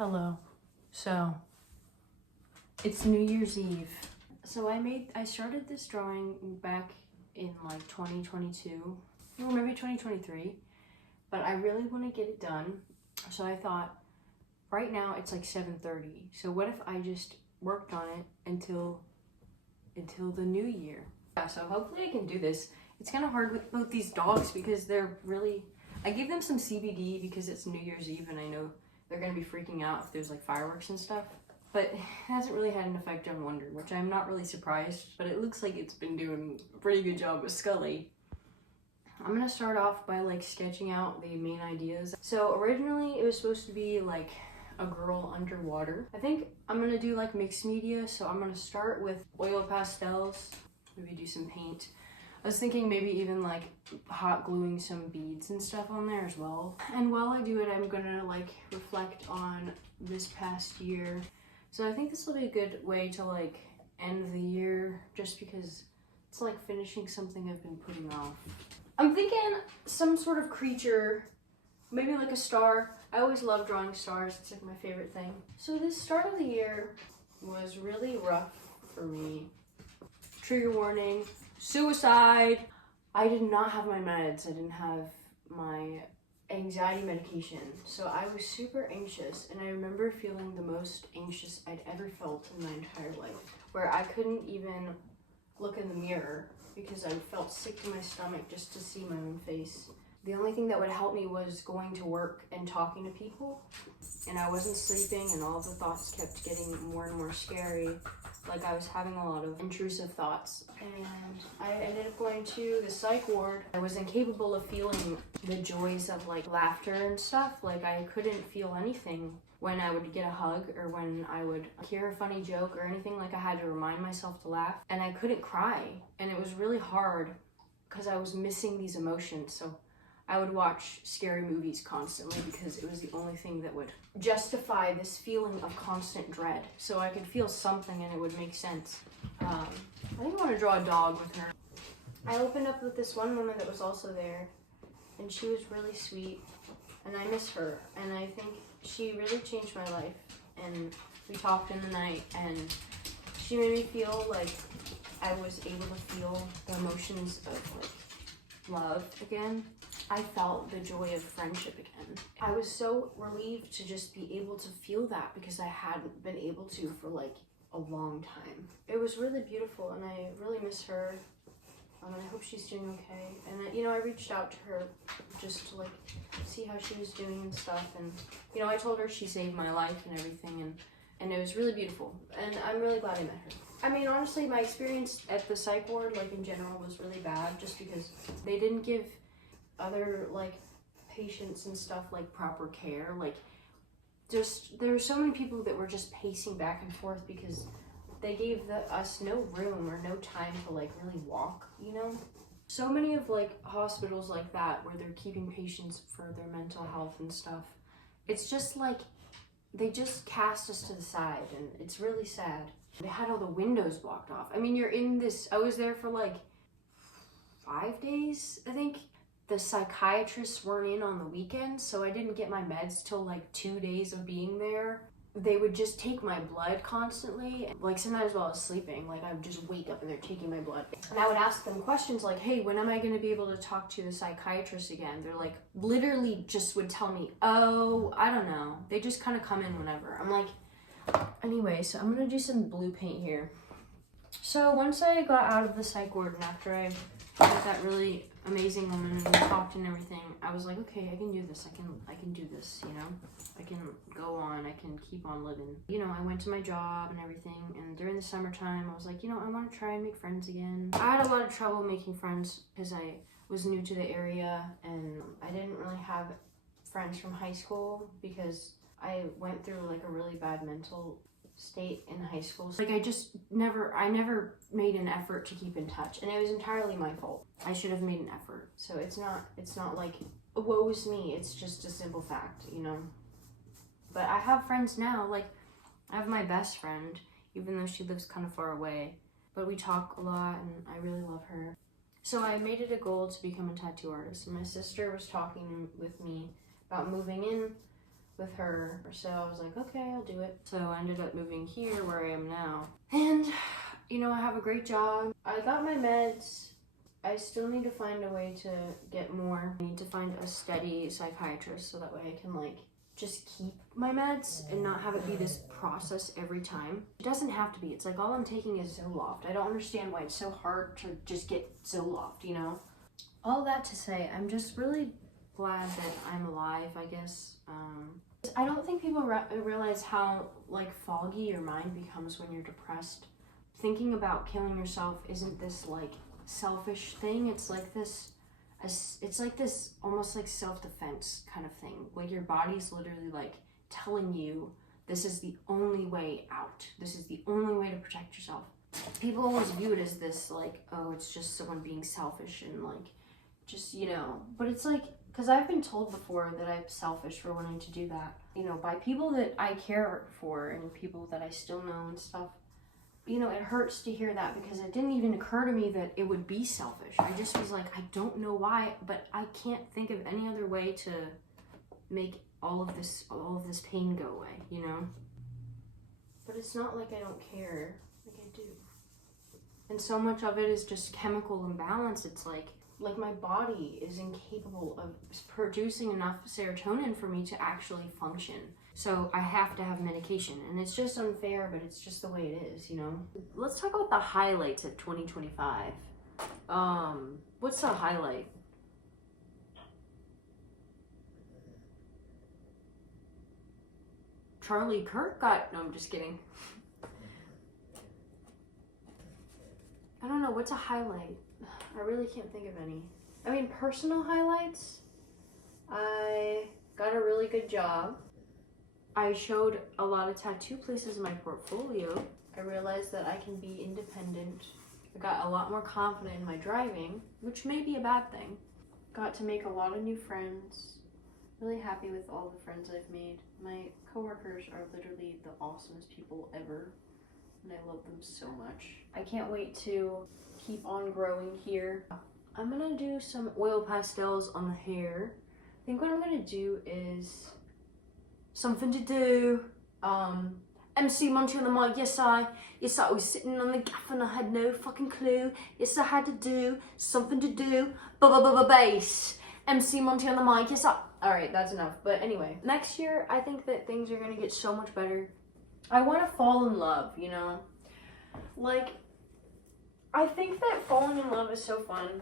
Hello. So, it's New Year's Eve. So I started this drawing back in like 2022, or maybe 2023, but I really want to get it done. So I thought, right now it's like 7:30. So what if I just worked on it until the new year? Yeah, so hopefully I can do this. It's kind of hard with both these dogs because I gave them some CBD because it's New Year's Eve and I know they're gonna be freaking out if there's like fireworks and stuff. But it hasn't really had an effect on Wonder, which I'm not really surprised, but it looks like it's been doing a pretty good job with Scully. I'm gonna start off by like sketching out the main ideas. So originally it was supposed to be like a girl underwater. I think I'm gonna do like mixed media, so I'm gonna start with oil pastels, maybe do some paint. I was thinking maybe even like hot gluing some beads and stuff on there as well. And while I do it, I'm gonna like reflect on this past year. So I think this will be a good way to like end the year, just because it's like finishing something I've been putting off. I'm thinking some sort of creature, maybe like a star. I always love drawing stars, it's like my favorite thing. So this start of the year was really rough for me. Trigger warning, suicide. I did not have my meds, I didn't have my anxiety medication. So I was super anxious, and I remember feeling the most anxious I'd ever felt in my entire life, where I couldn't even look in the mirror because I felt sick to my stomach just to see my own face. The only thing that would help me was going to work and talking to people, and I wasn't sleeping, and all the thoughts kept getting more and more scary. Like I was having a lot of intrusive thoughts, and I ended up going to the psych ward. I was incapable of feeling the joys of like laughter and stuff. Like I couldn't feel anything when I would get a hug or when I would hear a funny joke or anything. Like I had to remind myself to laugh, and I couldn't cry, and it was really hard because I was missing these emotions. So I would watch scary movies constantly because it was the only thing that would justify this feeling of constant dread. So I could feel something and it would make sense. I think I want to draw a dog with her. I opened up with this one woman that was also there, and she was really sweet, and I miss her, and I think she really changed my life. And we talked in the night, and she made me feel like I was able to feel the emotions of like love again. I felt the joy of friendship again. I was so relieved to just be able to feel that because I hadn't been able to for like a long time. It was really beautiful, and I really miss her. And I hope she's doing okay. And you know, I reached out to her just to like see how she was doing and stuff. And you know, I told her she saved my life and everything, and it was really beautiful. And I'm really glad I met her. I mean, honestly, my experience at the psych ward, like in general, was really bad just because they didn't give other like patients and stuff like proper care. Like just there were so many people that were just pacing back and forth because they gave us no room or no time to like really walk, you know. So many of like hospitals like that where they're keeping patients for their mental health and stuff, it's just like they just cast us to the side, and it's really sad. They had all the windows blocked off. I mean, you're in this, I was there for like 5 days, I think. The psychiatrists weren't in on the weekends, so I didn't get my meds till like 2 days of being there. They would just take my blood constantly. Like sometimes while I was sleeping, like I would just wake up and they're taking my blood. And I would ask them questions like, hey, when am I gonna be able to talk to the psychiatrist again? They're like, literally just would tell me, oh, I don't know. They just kind of come in whenever. I'm like, anyway, so I'm gonna do some blue paint here. So once I got out of the psych ward and after I met that really amazing woman and we talked and everything, I was like, okay, I can do this. I can do this, you know? I can go on, I can keep on living. You know, I went to my job and everything, and during the summertime, I was like, you know, I want to try and make friends again. I had a lot of trouble making friends because I was new to the area, and I didn't really have friends from high school because I went through like a really bad mental state in high school. Like I never made an effort to keep in touch, and it was entirely my fault. I should have made an effort. So it's not like woe is me, it's just a simple fact, you know. But I have friends now. Like I have my best friend, even though she lives kind of far away, but we talk a lot and I really love her. So I made it a goal to become a tattoo artist, and my sister was talking with me about moving in with her. So I was like, okay, I'll do it. So I ended up moving here where I am now. And, you know, I have a great job. I got my meds. I still need to find a way to get more. I need to find a steady psychiatrist so that way I can like just keep my meds and not have it be this process every time. It doesn't have to be. It's like all I'm taking is Zoloft. I don't understand why it's so hard to just get Zoloft, you know? All that to say, I'm just really glad that I'm alive, I guess. I don't think people realize how like foggy your mind becomes when you're depressed. Thinking about killing yourself isn't this like selfish thing. It's like this almost like self-defense kind of thing. Like your body's literally like telling you this is the only way out. This is the only way to protect yourself. People always view it as this like, oh, it's just someone being selfish and like just, you know, but it's like, because I've been told before that I'm selfish for wanting to do that, you know, by people that I care for and people that I still know and stuff. You know, it hurts to hear that because it didn't even occur to me that it would be selfish. I just was like, I don't know why, but I can't think of any other way to make all of this pain go away, you know? But it's not like I don't care, like I do. And so much of it is just chemical imbalance. It's like my body is incapable of producing enough serotonin for me to actually function. So I have to have medication, and it's just unfair, but it's just the way it is, you know? Let's talk about the highlights of 2025. What's the highlight? Charlie Kirk got, no, I'm just kidding. I don't know, what's a highlight? I really can't think of any. I mean, personal highlights, I got a really good job. I showed a lot of tattoo places in my portfolio. I realized that I can be independent. I got a lot more confident in my driving, which may be a bad thing. Got to make a lot of new friends. Really happy with all the friends I've made. My coworkers are literally the awesomest people ever, and I love them so much. I can't wait to keep on growing here. I'm gonna do some oil pastels on the hair. I think what I'm gonna do is something to do. MC Monty on the mic, yes I was sitting on the gaff and I had no fucking clue. Yes, I had to do something to do. Bass. MC Monty on the mic, yes I. Alright, that's enough. But anyway, next year I think that things are gonna get so much better. I wanna fall in love, you know? Like, I think that falling in love is so fun.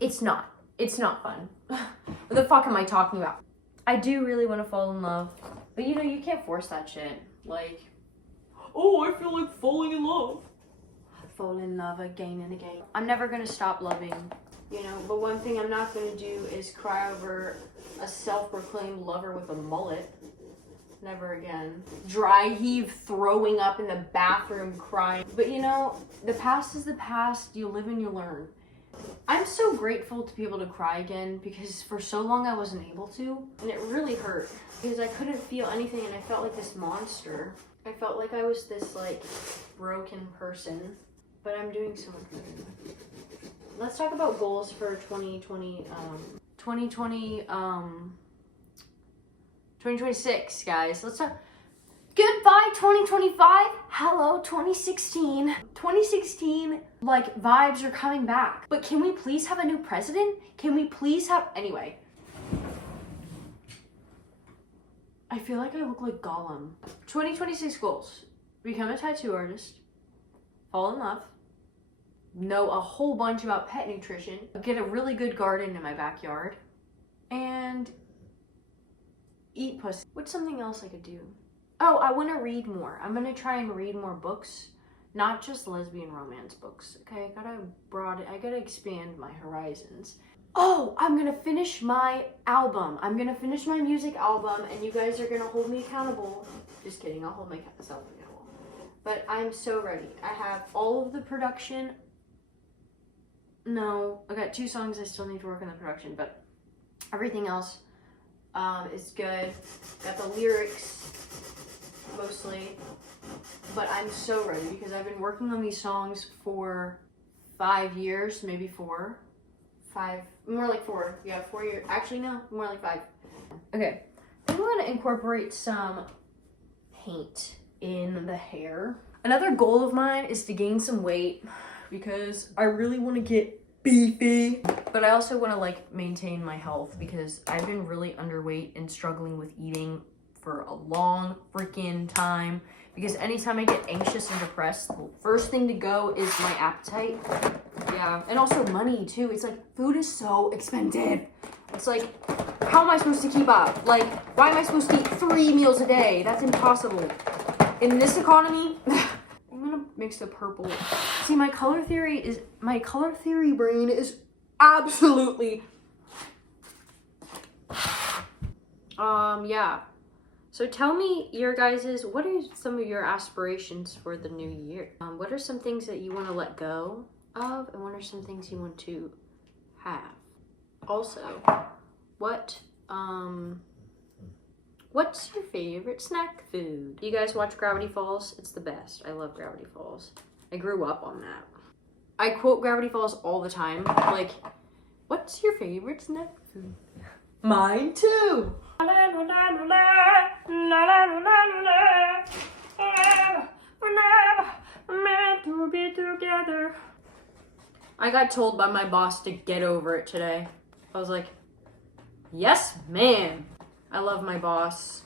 It's not. It's not fun. What the fuck am I talking about? I do really want to fall in love, but you know, you can't force that shit. Like, oh, I feel like falling in love. Fall in love again and again. I'm never gonna stop loving, you know, but one thing I'm not gonna do is cry over a self-proclaimed lover with a mullet. Never again. Dry heave, throwing up in the bathroom, crying. But you know, the past is the past. You live and you learn. I'm so grateful to be able to cry again because for so long I wasn't able to, and it really hurt because I couldn't feel anything and I felt like this monster. I felt like I was this like broken person, but I'm doing so much better. Let's talk about goals for 2026, guys. Let's talk. Goodbye 2025, hello 2016. 2016, like, vibes are coming back. But can we please have a new president? Can we please have, anyway. I feel like I look like Gollum. 2026 goals: become a tattoo artist, fall in love, know a whole bunch about pet nutrition, get a really good garden in my backyard, and eat pussy. What's something else I could do? Oh, I want to read more. I'm going to try and read more books, not just lesbian romance books. Okay, I gotta expand my horizons. Oh, I'm going to finish my album. I'm going to finish my music album, and you guys are going to hold me accountable. Just kidding, I'll hold myself accountable. But I'm so ready. I have all of the production. No, I got 2 songs I still need to work on the production, but everything else is good. Got the lyrics mostly, but I'm so ready because I've been working on these songs for 5 years, maybe 4, 5, more like 4. Yeah, 4 years. Actually, no, more like 5. Okay, going to incorporate some paint in the hair. Another goal of mine is to gain some weight because I really want to get beefy. But I also want to like maintain my health because I've been really underweight and struggling with eating for a long freaking time. Because anytime I get anxious and depressed, the first thing to go is my appetite. Yeah, and also money too. It's like food is so expensive. It's like, how am I supposed to keep up? Like, why am I supposed to eat 3 meals a day? That's impossible. In this economy, I'm gonna mix the purple. See, my color theory brain is absolutely, yeah. So tell me your guys's, what are some of your aspirations for the new year? What are some things that you want to let go of, and what are some things you want to have? Also, what's your favorite snack food? Do you guys watch Gravity Falls? It's the best. I love Gravity Falls. I grew up on that. I quote Gravity Falls all the time. Like, what's your favorite snack food? Mine too. We're meant to be together. I got told by my boss to get over it today. I was like, yes, ma'am. I love my boss.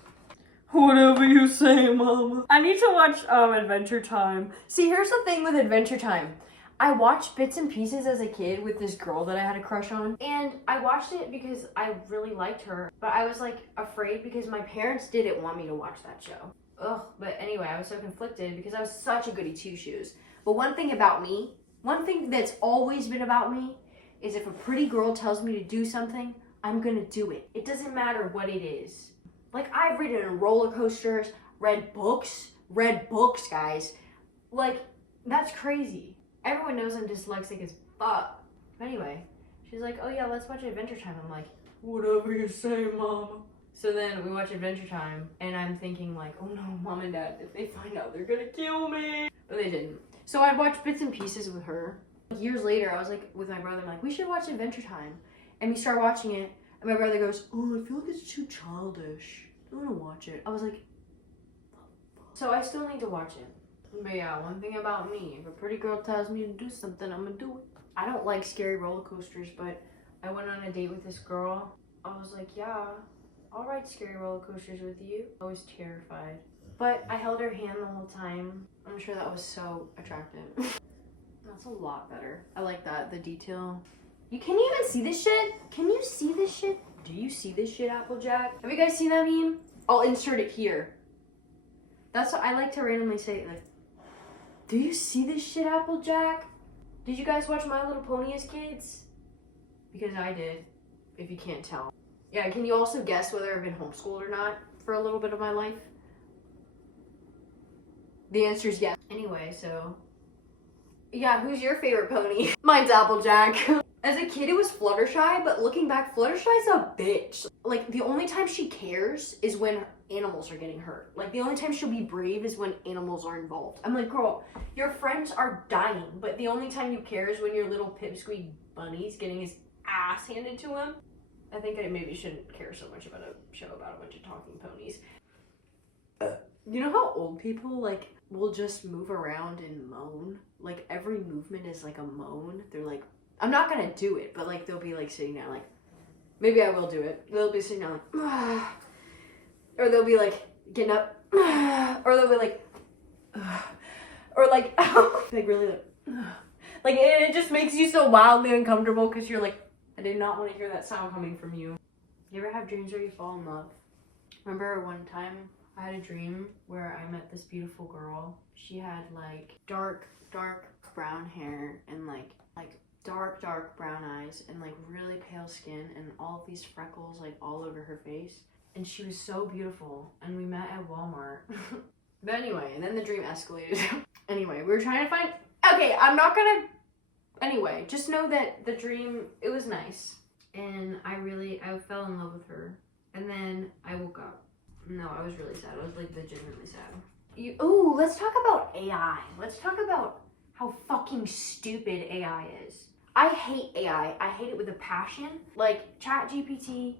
Whatever you say, Mama. I need to watch Adventure Time. See, here's the thing with Adventure Time. I watched bits and pieces as a kid with this girl that I had a crush on. And I watched it because I really liked her. But I was like afraid because my parents didn't want me to watch that show. Ugh, but anyway, I was so conflicted because I was such a goody two-shoes. But one thing about me, one thing that's always been about me is if a pretty girl tells me to do something, I'm gonna do it. It doesn't matter what it is. Like, I've ridden on roller coasters, read books, guys. Like, that's crazy. Everyone knows I'm dyslexic as fuck. But anyway, she's like, oh yeah, let's watch Adventure Time. I'm like, whatever you say, Mama. So then we watch Adventure Time, and I'm thinking like, oh no, Mom and Dad, if they find out, they're gonna kill me. But they didn't. So I watched bits and pieces with her. Years later, I was like, with my brother, I'm like, we should watch Adventure Time. And we start watching it, and my brother goes, oh, I feel like it's too childish. I don't want to watch it. I was like, so I still need to watch it. But yeah, one thing about me, if a pretty girl tells me to do something, I'm gonna do it. I don't like scary roller coasters, but I went on a date with this girl. I was like, yeah, I'll ride scary roller coasters with you. I was terrified. But I held her hand the whole time. I'm sure that was so attractive. That's a lot better. I like that, the detail. You can even see this shit? Can you see this shit? Do you see this shit, Applejack? Have you guys seen that meme? I'll insert it here. That's what I like to randomly say, like, do you see this shit, Applejack? Did you guys watch My Little Pony as kids? Because I did, if you can't tell. Yeah, can you also guess whether I've been homeschooled or not for a little bit of my life? The answer is yes. Anyway, so, yeah, who's your favorite pony? Mine's Applejack. As a kid, it was Fluttershy, but looking back, Fluttershy's a bitch. Like, the only time she cares is when animals are getting hurt. Like, the only time she'll be brave is when animals are involved. I'm like, girl, your friends are dying, but the only time you care is when your little pipsqueak bunny's getting his ass handed to him. I think I maybe shouldn't care so much about a show about a bunch of talking ponies. You know how old people, like, will just move around and moan? Like, every movement is like a moan. They're like, I'm not gonna do it, but like, they'll be like sitting down like, maybe I will do it. They'll be sitting down like, or they'll be like getting up, or they'll be like, or like, like really like, it just makes you so wildly uncomfortable because you're like, I did not want to hear that sound coming from you. You ever have dreams where you fall in love? Remember one time I had a dream where I met this beautiful girl. She had like dark brown hair and like dark brown eyes and like really pale skin and all of these freckles like all over her face. And she was so beautiful, and we met at Walmart. But anyway, and then the dream escalated. Anyway, we were trying to find, okay, I'm not gonna, anyway, just know that the dream, it was nice. And I fell in love with her. And then I woke up. No, I was really sad. I was like legitimately sad. Ooh, let's talk about AI. Let's talk about how fucking stupid AI is. I hate AI. I hate it with a passion. Like ChatGPT,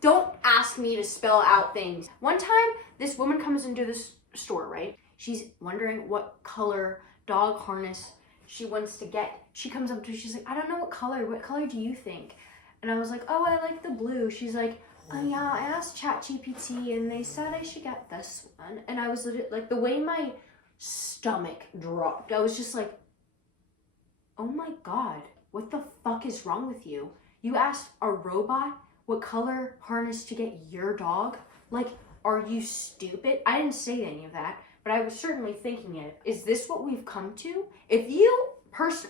Don't ask me to spell out things. One time, this woman comes into this store, right? She's wondering what color dog harness she wants to get. She comes up to me, she's like, I don't know what color do you think? And I was like, oh, I like the blue. She's like, oh yeah, I asked ChatGPT and they said I should get this one. And I was like, the way my stomach dropped, I was just like, oh my God, what the fuck is wrong with you? You asked a robot what color harness to get your dog? Like, are you stupid? I didn't say any of that, but I was certainly thinking it. Is this what we've come to? If you,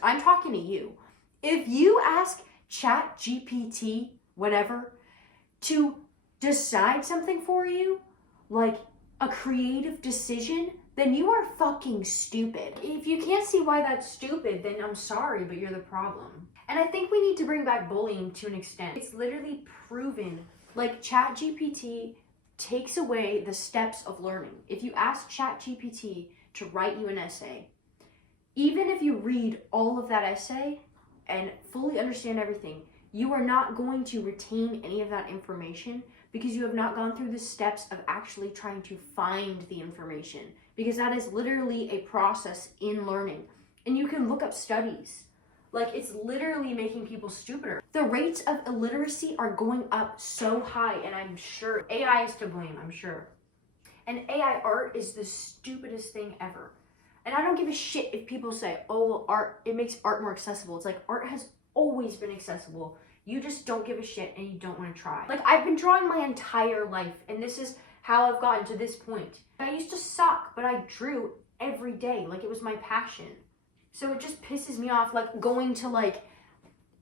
I'm talking to you. If you ask ChatGPT, whatever, to decide something for you, like a creative decision, then you are fucking stupid. If you can't see why that's stupid, then I'm sorry, but you're the problem. And I think we need to bring back bullying to an extent. It's literally proven, like ChatGPT takes away the steps of learning. If you ask ChatGPT to write you an essay, even if you read all of that essay and fully understand everything, you are not going to retain any of that information because you have not gone through the steps of actually trying to find the information, because that is literally a process in learning. And you can look up studies. Like, it's literally making people stupider. The rates of illiteracy are going up so high, and I'm sure AI is to blame, I'm sure. And AI art is the stupidest thing ever. And I don't give a shit if people say, oh, well, art, it makes art more accessible. It's like, art has always been accessible. You just don't give a shit and you don't want to try. Like, I've been drawing my entire life, and this is how I've gotten to this point. I used to suck, but I drew every day. Like, it was my passion. So it just pisses me off, like, going to, like,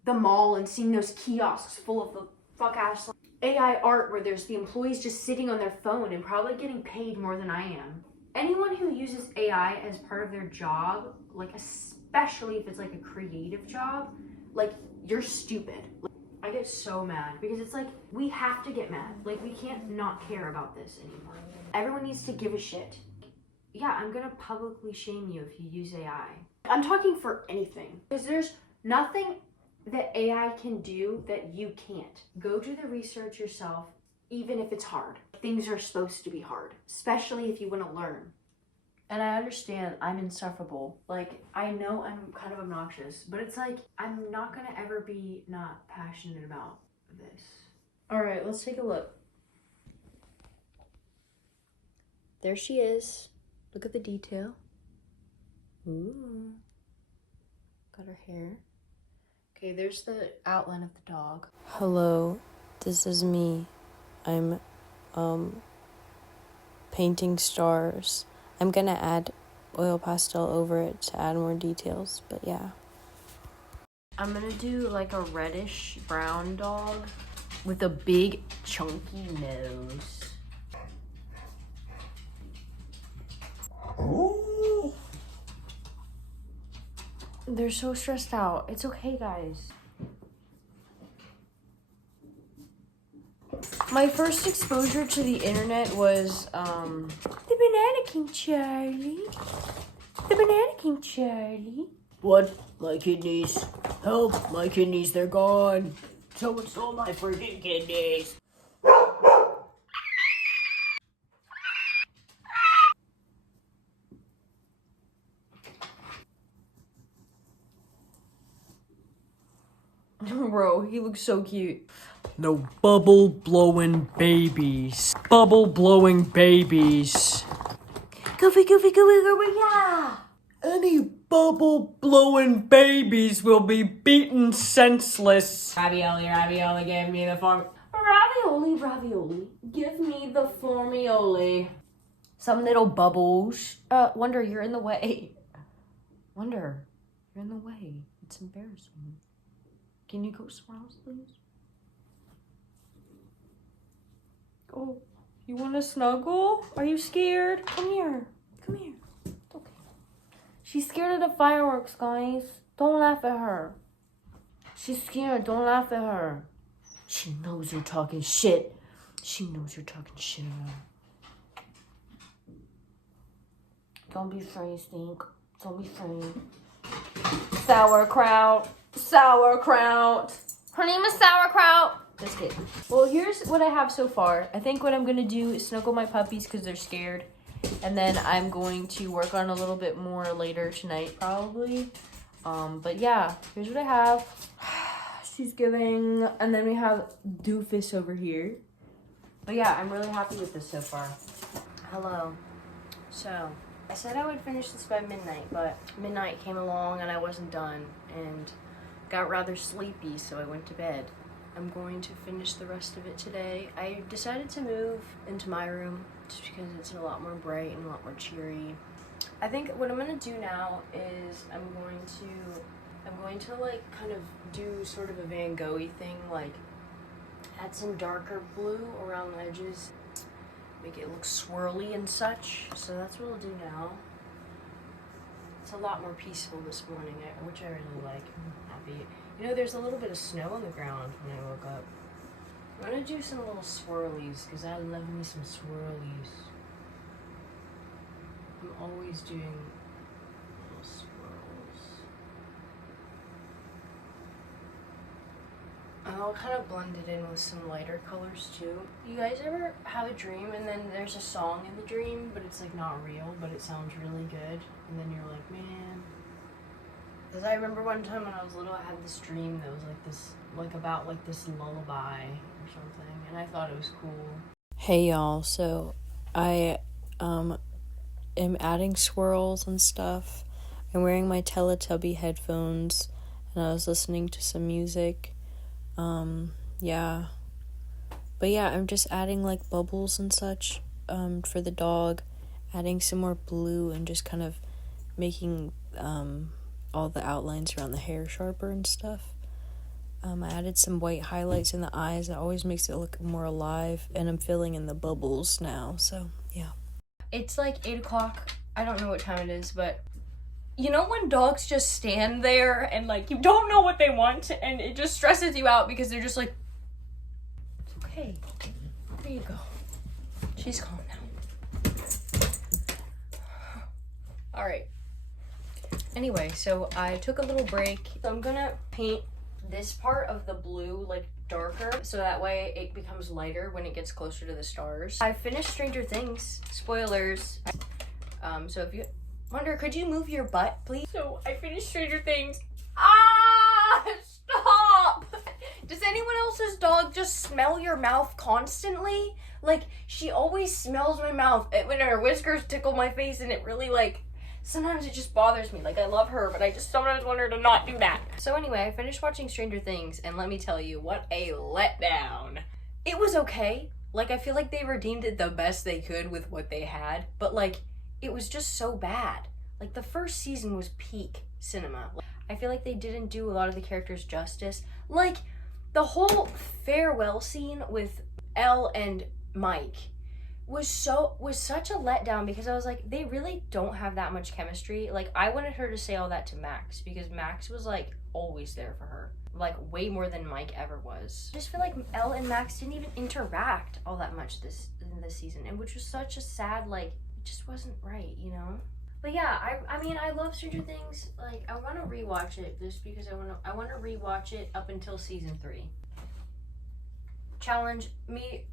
the mall and seeing those kiosks full of the fuck-ass AI art where there's the employees just sitting on their phone and probably getting paid more than I am. Anyone who uses AI as part of their job, like, especially if it's, like, a creative job, like, you're stupid. Like, I get so mad because it's like, we have to get mad. Like, we can't not care about this anymore. Everyone needs to give a shit. Yeah, I'm gonna publicly shame you if you use AI. I'm talking for anything, because there's nothing that AI can do that you can't. Go do the research yourself, even if it's hard. Things are supposed to be hard, especially if you want to learn. And I understand I'm insufferable. Like, I know I'm kind of obnoxious, but it's like, I'm not gonna ever be not passionate about this. All right, let's take a look. There she is. Look at the detail. Ooh. Got her hair. Okay, there's the outline of the dog. Hello, this is me. I'm painting stars. I'm gonna add oil pastel over it to add more details, but yeah. I'm gonna do like a reddish brown dog with a big chunky nose. Ooh. They're so stressed out. It's okay, guys. My first exposure to the internet was, the Banana King Charlie. The Banana King Charlie. What? My kidneys. Help, my kidneys, they're gone. Someone stole my freaking kidneys. Bro, he looks so cute. No bubble blowing babies. Bubble blowing babies. Goofy, goofy, goofy, goofy, yeah! Any bubble blowing babies will be beaten senseless. Ravioli, ravioli, give me the form. Ravioli, ravioli, give me the formioli. Some little bubbles. Wonder, you're in the way. Wonder, you're in the way. It's embarrassing. Can you go somewhere else, please? Oh, you want to snuggle? Are you scared? Come here. Come here. It's okay. She's scared of the fireworks, guys. Don't laugh at her. She's scared. Don't laugh at her. She knows you're talking shit. She knows you're talking shit at her. Don't be afraid, Stink. Don't be afraid. Sauerkraut. Sauerkraut. Her name is Sauerkraut. Just kidding. Well, here's what I have so far. I think what I'm gonna do is snuggle my puppies because they're scared. And then I'm going to work on a little bit more later tonight, probably. But yeah, here's what I have. She's giving, and then we have Doofus over here. But yeah, I'm really happy with this so far. Hello. So, I said I would finish this by midnight, but midnight came along and I wasn't done and got rather sleepy, so I went to bed. I'm going to finish the rest of it today. I decided to move into my room just because it's a lot more bright and a lot more cheery. I think what I'm gonna do now is I'm going to like kind of do sort of a Van Gogh-y thing, like add some darker blue around the edges, make it look swirly and such. So that's what I'll do now. It's a lot more peaceful this morning, which I really like. I'm happy. You know, there's a little bit of snow on the ground when I woke up. I'm gonna do some little swirlies, because I love me some swirlies. I'm always doing little swirls. I'll kind of blend it in with some lighter colors too. You guys ever have a dream and then there's a song in the dream, but it's like not real, but it sounds really good, and then you're like, man. Because I remember one time when I was little, I had this dream that was like this, like about like this lullaby or something, and I thought it was cool. Hey y'all, so I am adding swirls and stuff. I'm wearing my Teletubby headphones and I was listening to some music. Yeah. But yeah, I'm just adding like bubbles and such for the dog, adding some more blue and just kind of making all the outlines around the hair sharper and stuff. I added some white highlights in the eyes. It always makes it look more alive, and I'm filling in the bubbles now, so yeah. It's like 8 o'clock. I don't know what time it is, but you know when dogs just stand there and like you don't know what they want and it just stresses you out because they're just like, it's okay. There you go. She's calm now. All right. Anyway, so I took a little break. So I'm gonna paint this part of the blue like darker so that way it becomes lighter when it gets closer to the stars. I finished Stranger Things. Spoilers. So if you wonder, could you move your butt, please? So I finished Stranger Things. Ah! Stop! Does anyone else's dog just smell your mouth constantly? Like, she always smells my mouth when her whiskers tickle my face, and it really like, sometimes it just bothers me. Like, I love her, but I just sometimes want her to not do that. So anyway, I finished watching Stranger Things, and let me tell you, what a letdown. It was okay. Like, I feel like they redeemed it the best they could with what they had, but like, it was just so bad. Like, the first season was peak cinema. I feel like they didn't do a lot of the characters justice. Like, the whole farewell scene with Elle and Mike was such a letdown because I was like, they really don't have that much chemistry. Like, I wanted her to say all that to Max because Max was like always there for her. Like, way more than Mike ever was. I just feel like Elle and Max didn't even interact all that much in this season, and which was such a sad, like, it just wasn't right, you know? But yeah, I mean, I love Stranger Things. Like, I want to rewatch it just because I want to rewatch it up until season 3. Challenge me,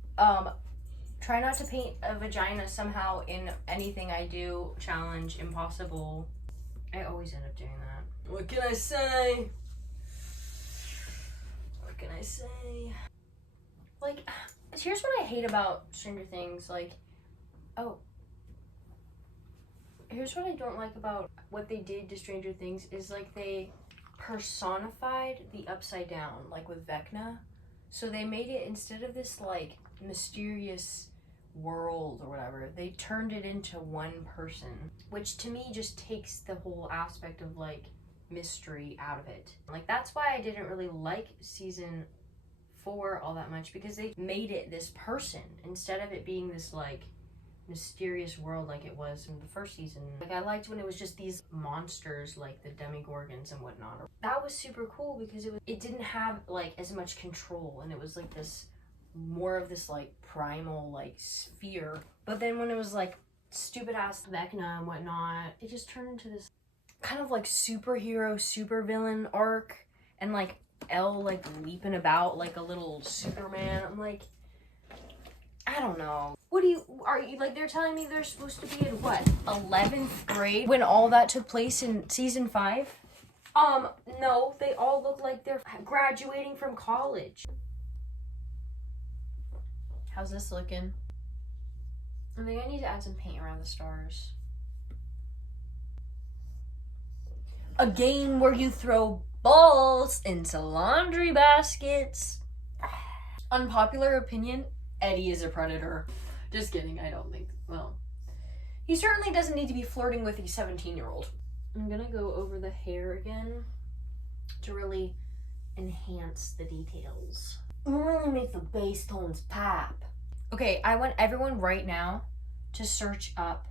try not to paint a vagina somehow in anything I do. Challenge impossible. I always end up doing that. What can I say? What can I say? Like, here's what I hate about Stranger Things. Like, here's what I don't like about what they did to Stranger Things is like they personified the upside down, like with Vecna. So they made it, instead of this like mysterious world or whatever, they turned it into one person, which to me just takes the whole aspect of like mystery out of it. Like, that's why I didn't really like season 4 all that much, because they made it this person instead of it being this like mysterious world like it was in the first season. Like, I liked when it was just these monsters like the Demigorgons and whatnot. That was super cool because it didn't have like as much control, and it was like this more of this like primal like sphere. But then when it was like stupid ass Vecna and whatnot, it just turned into this kind of like superhero supervillain arc, and like Elle like leaping about like a little Superman. I'm like, I don't know. Are you like, they're telling me they're supposed to be in what, 11th grade when all that took place in season 5? No, they all look like they're graduating from college. How's this looking? I think I need to add some paint around the stars. A game where you throw balls into laundry baskets. Unpopular opinion, Eddie is a predator. Just kidding, I don't think, well, he certainly doesn't need to be flirting with a 17-year-old. I'm gonna go over the hair again to really enhance the details. Really make the base tones pop. Okay, I want everyone right now to search up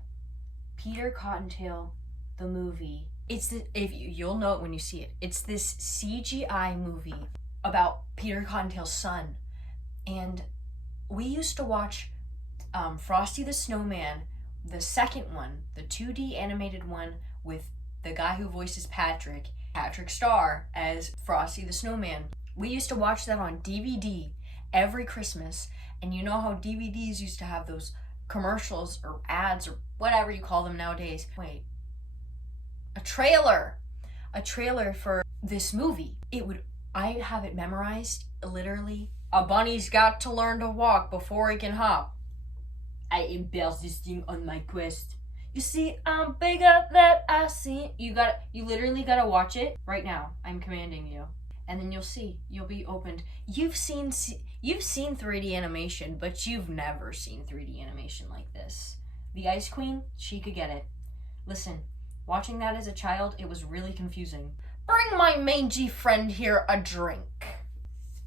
Peter Cottontail, the movie. It's the, you'll know it when you see it. It's this CGI movie about Peter Cottontail's son. And we used to watch Frosty the Snowman, the second one, the 2D animated one with the guy who voices Patrick Starr as Frosty the Snowman. We used to watch that on DVD every Christmas. And you know how DVDs used to have those commercials or ads or whatever you call them nowadays. Wait. A trailer for this movie. I'd have it memorized, literally. A bunny's got to learn to walk before he can hop. I impale this thing on my quest. You see, I'm bigger than I see. You literally gotta watch it right now. I'm commanding you. And then you'll see, you'll be opened. You've seen 3D animation, but you've never seen 3D animation like this. The Ice Queen, she could get it. Listen, watching that as a child, it was really confusing. Bring my mangy friend here a drink.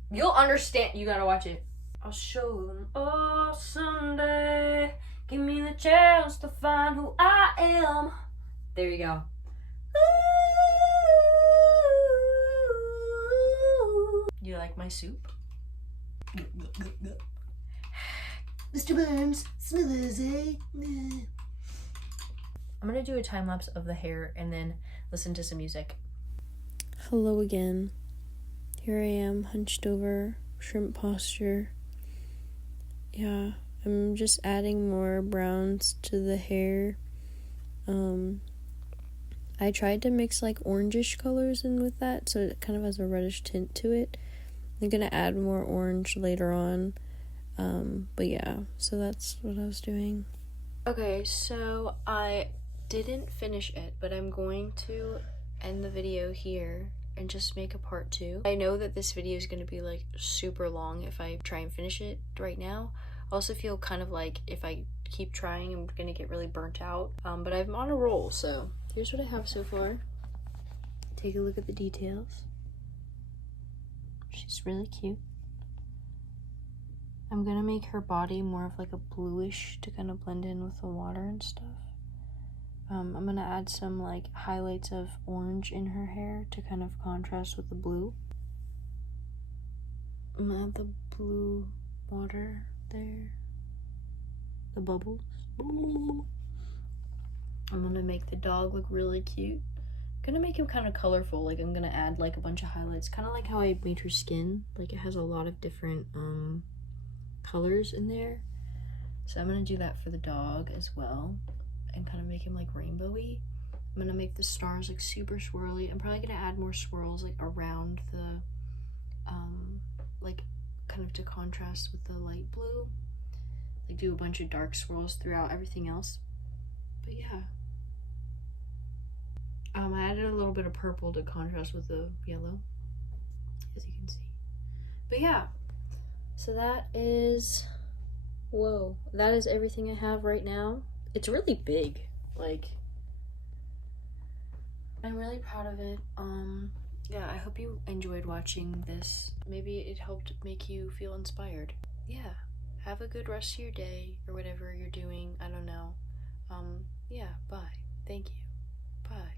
You'll understand. You gotta watch it. I'll show them all someday. Give me the chance to find who I am. There you go. You like my soup? Mr. Burns, Smithers, eh? I'm gonna do a time lapse of the hair and then listen to some music. Hello again. Here I am, hunched over, shrimp posture. Yeah, I'm just adding more browns to the hair. I tried to mix like orangish colors in with that, so it kind of has a reddish tint to it. I'm gonna add more orange later on. But yeah, so that's what I was doing. Okay, so I didn't finish it, but I'm going to end the video here and just make a part 2. I know that this video is going to be like super long if I try and finish it right now. I also feel kind of like if I keep trying, I'm going to get really burnt out. But I'm on a roll, so here's what I have so far. Take a look at the details. She's really cute. I'm going to make her body more of like a bluish to kind of blend in with the water and stuff. I'm going to add some like highlights of orange in her hair to kind of contrast with the blue. I'm going to add the blue water there. The bubbles. I'm going to make the dog look really cute. I'm going to make him kind of colorful. Like I'm going to add like a bunch of highlights. Kind of like how I made her skin. Like it has a lot of different colors in there. So I'm going to do that for the dog as well. And kind of make him like rainbowy. I'm gonna make the stars like super swirly. I'm probably gonna add more swirls like around the like kind of to contrast with the light blue. Like do a bunch of dark swirls throughout everything else. But yeah. I added a little bit of purple to contrast with the yellow, as you can see. But yeah. So that is everything I have right now. It's really big, like, I'm really proud of it. Yeah, I hope you enjoyed watching this. Maybe it helped make you feel inspired. Yeah, have a good rest of your day, or whatever you're doing, I don't know. Yeah, bye. Thank you. Bye.